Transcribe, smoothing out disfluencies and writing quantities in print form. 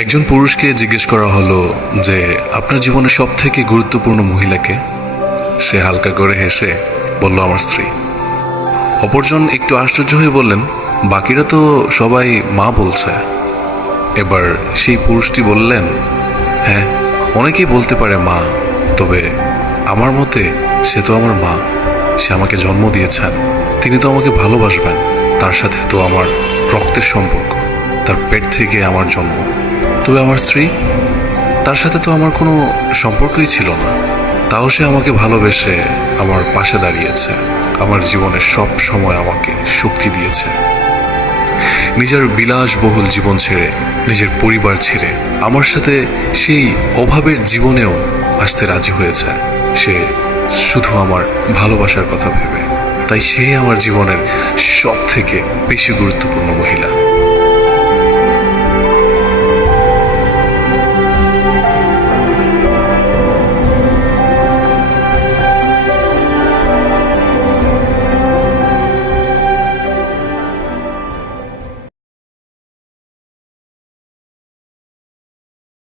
একজন পুরুষকে জিজ্ঞেস করা হলো যে আপনার জীবনে সব থেকে গুরুত্বপূর্ণ মহিলাকে। সে হালকা করে হেসে বলল, আমার স্ত্রী। অপরজন একটু আশ্চর্য হয়ে বললেন, বাকিরা তো সবাই মা বলছে। এবার সেই পুরুষটি বললেন, হ্যাঁ, অনেকেই বলতে পারে মা, তবে আমার মতে সে তো আমার মা। সে আমাকে জন্ম দিয়েছেন, তিনি তো আমাকে ভালোবাসবেন। তার সাথে তো আমার রক্তের সম্পর্ক, তার পেট থেকে আমার জন্ম। তবে আমার স্ত্রী, তার সাথে তো আমার কোনো সম্পর্কই ছিল না, তাও সে আমাকে ভালোবেসে আমার পাশে দাঁড়িয়েছে, আমার জীবনের সব সময় আমাকে শক্তি দিয়েছে। নিজের বিলাসবহুল জীবন ছেড়ে, নিজের পরিবার ছেড়ে আমার সাথে সেই অভাবের জীবনেও আসতে রাজি হয়েছে। সে শুধু আমার ভালোবাসার কথা ভেবে। তাই সেই আমার জীবনের সব থেকে বেশি গুরুত্বপূর্ণ মহিলা।